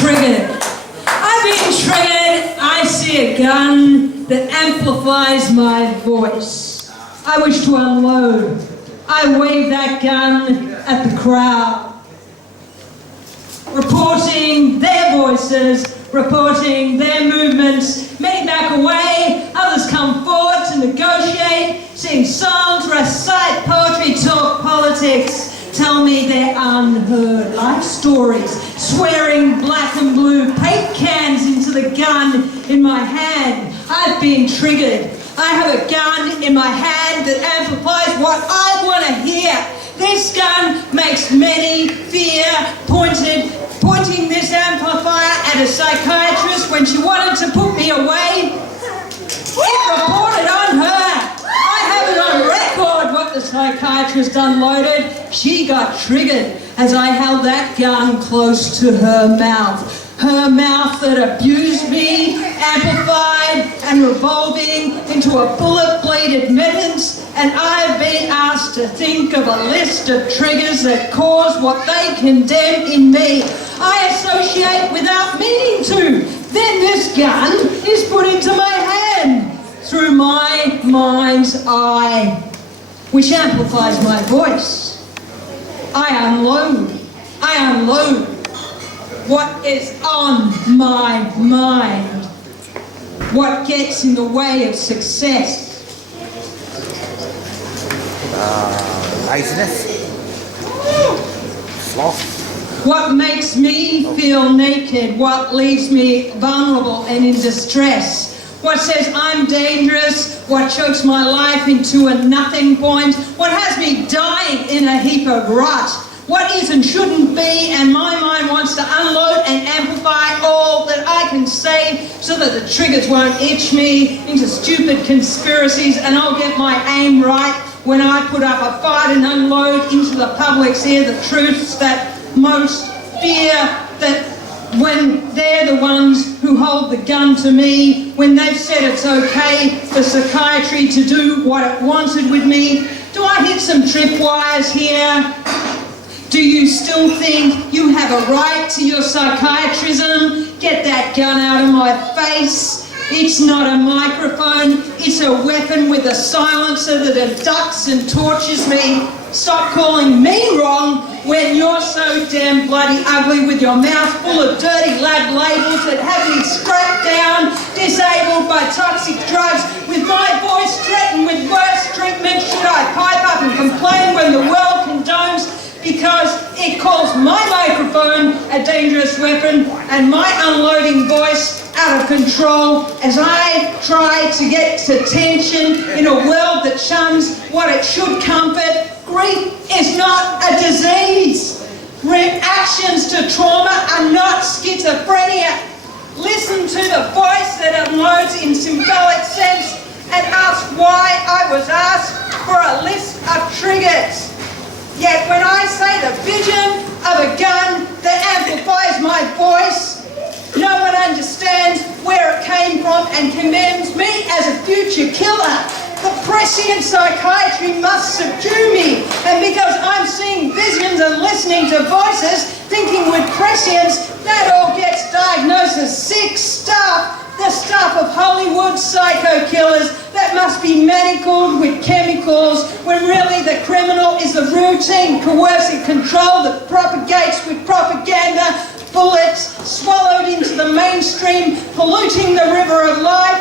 triggered. I've been triggered. I see a gun that amplifies my voice. I wish to unload. I wave that gun at the crowd, reporting their voices, reporting their movements. Many back away, others come forward to negotiate, sing songs, recite poetry, talk politics, tell me their unheard life stories, swearing black and blue paint cans into the gun in my hand. I've been triggered. I have a gun in my hand that amplifies what I want to hear. This gun makes many fear, pointing this amplifier at a psychiatrist when she wanted to put me away. It reported on her. I have it on record what the psychiatrist unloaded. She got triggered as I held that gun close to her mouth. Her mouth that abused me, amplified and revolving into a bullet-bladed menace, and I've been asked to think of a list of triggers that cause what they condemn in me. I associate without meaning to. Then this gun is put into my hand through my mind's eye, which amplifies my voice. I unload what is on my mind, what gets in the way of success. Laziness. Sloth. What makes me feel naked, what leaves me vulnerable and in distress. What says I'm dangerous, what chokes my life into a nothing point, what has me dying in a heap of rot. What is and shouldn't be, and my mind wants to unload and amplify all that I can say so that the triggers won't itch me into stupid conspiracies, and I'll get my aim right when I put up a fight and unload into the public's ear the truths that most fear, that when they're the ones who hold the gun to me, when they've said it's okay for psychiatry to do what it wanted with me. Do I hit some tripwires here? Do you still think you have a right to your psychiatrism? Get that gun out of my face. It's not a microphone, it's a weapon with a silencer that abducts and tortures me. Stop calling me wrong when you're so damn bloody ugly with your mouth full of dirty lab labels that have me strapped down, disabled by toxic drugs, with my voice threatened with worse treatment. Should I pipe up and complain when the world condones? Because it calls my microphone a dangerous weapon and my unloading voice out of control as I try to get to tension in a world that shuns what it should comfort. Grief is not a disease. Reactions to trauma are not schizophrenia. Listen to the voice that unloads in symbolic sense and ask why I was asked for a list of triggers. Yet when I say the vision of a gun that amplifies my voice, no one understands where it came from and condemns me as a future killer. The prescient psychiatry must subdue me, and because I'm seeing visions and listening to voices, thinking with prescience, that all gets diagnosed as sick stuff. The stuff of Hollywood psycho killers that must be manacled with chemicals, when really the criminal is the routine coercive control that propagates with propaganda, bullets swallowed into the mainstream, polluting the river of life,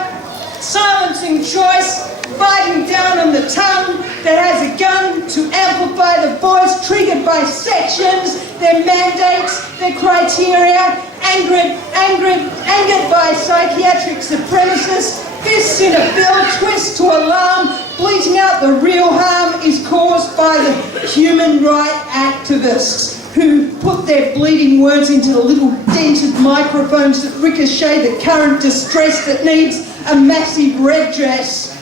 silencing choice, biting down on the tongue that has a gun to amplify the voice, triggered by sections, their mandates, their criteria, angered by psychiatric supremacists, fists in a bill, twist to alarm, bleating out the real harm is caused by the human rights activists who put their bleeding words into the little dented microphones that ricochet the current distress that needs a massive redress.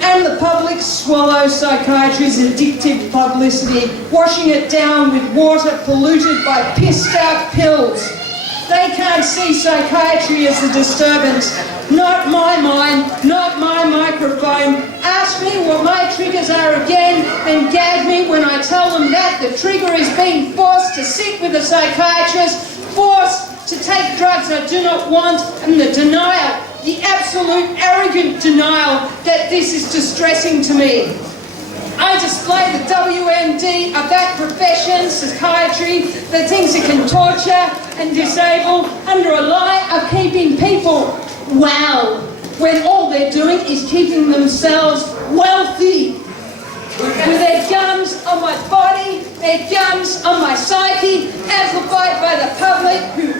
And the public swallow psychiatry's addictive publicity, washing it down with water polluted by pissed out pills. They can't see psychiatry as a disturbance. Not my mind, not my microphone. Ask me what my triggers are again, then gag me when I tell them that the trigger is being forced to sit with a psychiatrist, forced to take drugs I do not want, and the denial, the absolute arrogant denial that this is distressing to me. I display the WMD of that profession, psychiatry, the things that can torture and disable under a lie of keeping people well, when all they're doing is keeping themselves wealthy. With their guns on my body, their guns on my psyche, amplified by the public who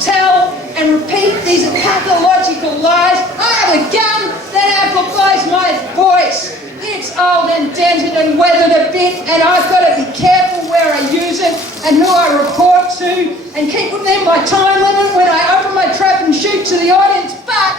tell and repeat these pathological lies. I have a gun that amplifies my voice. It's old and dented and weathered a bit, and I've got to be careful where I use it and who I report to, and keep within my time limit when I open my trap and shoot to the audience. But,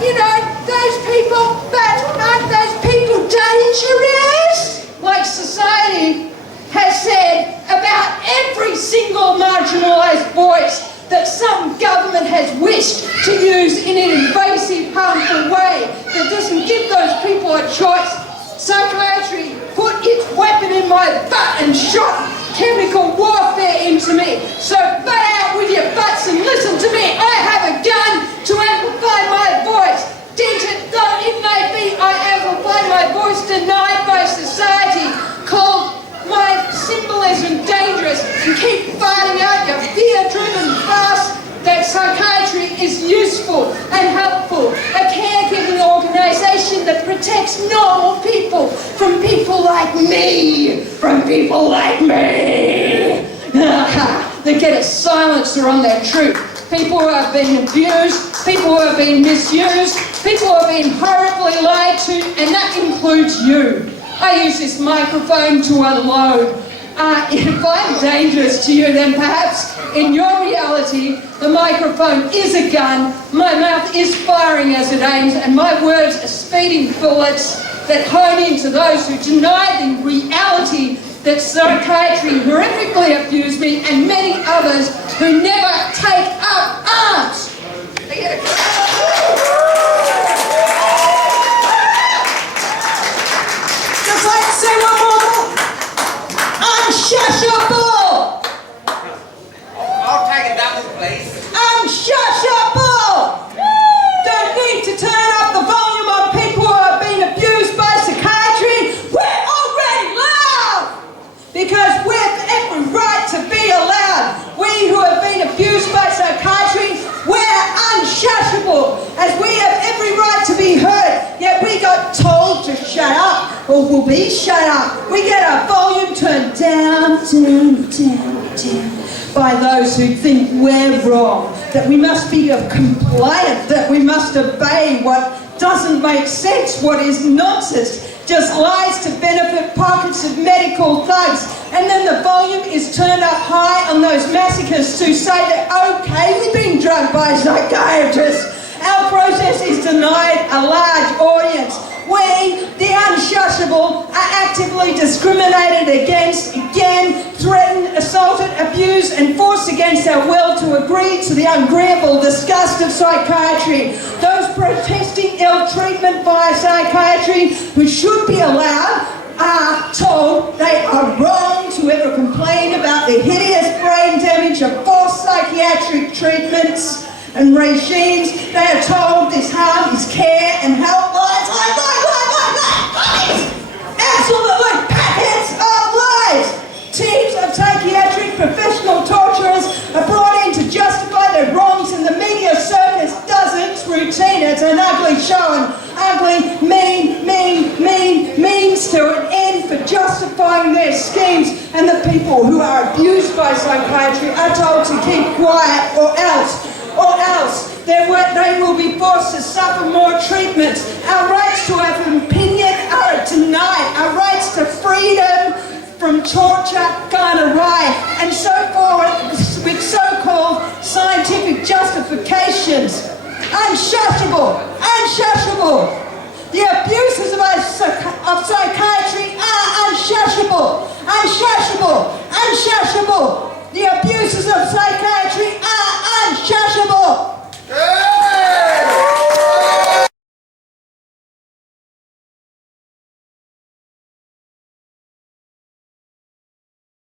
you know, those people, aren't those people dangerous? Like society has said about every single marginalised voice that some government has wished to use in an invasive, harmful way that doesn't give those people a choice. Psychiatry put its weapon in my butt and shot chemical warfare into me. So butt out with your butts and listen to me. I have a gun to amplify my voice. Dented though it may be, I amplify my voice denied by society, called my symbolism dangerous, and keep fighting out your fear-driven farce that psychiatry is useful and helpful, a caregiving organisation that protects normal people from people like me, that get a silencer on their truth. People who have been abused, people who have been misused, people who have been horribly lied to, and that includes you. I use this microphone to unload. If I'm dangerous to you, then perhaps in your reality, the microphone is a gun, my mouth is firing as it aims, and my words are speeding bullets that hone into those who deny the reality that psychiatry horrifically abused me, and many others who never take up arms. Just like to say one more. Unshushable! I'll take a double, please. Unshushable! Don't need to turn up the volume on people who have been abused by psychiatry. We're already loud! Because we have every right to be allowed. We who have been abused by psychiatry, we're unshushable, as we have every right to be heard. Yet we got told to shut up, or we'll be shut up. We get our volume turned down by those who think we're wrong, that we must be compliant, that we must obey what doesn't make sense, what is nonsense, just lies to benefit pockets of medical thugs. And then the volume is turned up high on those masochists who say they're okay with being drugged by psychiatrists. Our process is denied a large audience. We, the unshushable, are actively discriminated against, again, threatened, assaulted, abused, and forced against our will to agree to the agreeable disgust of psychiatry. Those protesting ill treatment by psychiatry, who should be allowed, are told they are wrong to ever complain about the hideous brain damage of forced psychiatric treatments and regimes. They are told this harm is care and help lies. Absolutely packets of lies. Teams of psychiatric professional torturers are brought in to justify their wrongs, and the media circus does its routine. It's an ugly show, and ugly, means to an end for justifying their schemes. And the people who are abused by psychiatry are told to keep quiet, or else they will be forced to suffer more treatment. Our rights to have an opinion are denied. Our rights to freedom from torture gone awry, and so forth with so-called scientific justifications. Unshushable! The abuses of psychiatry are unshushable! The abuses of psychiatry are unshushable!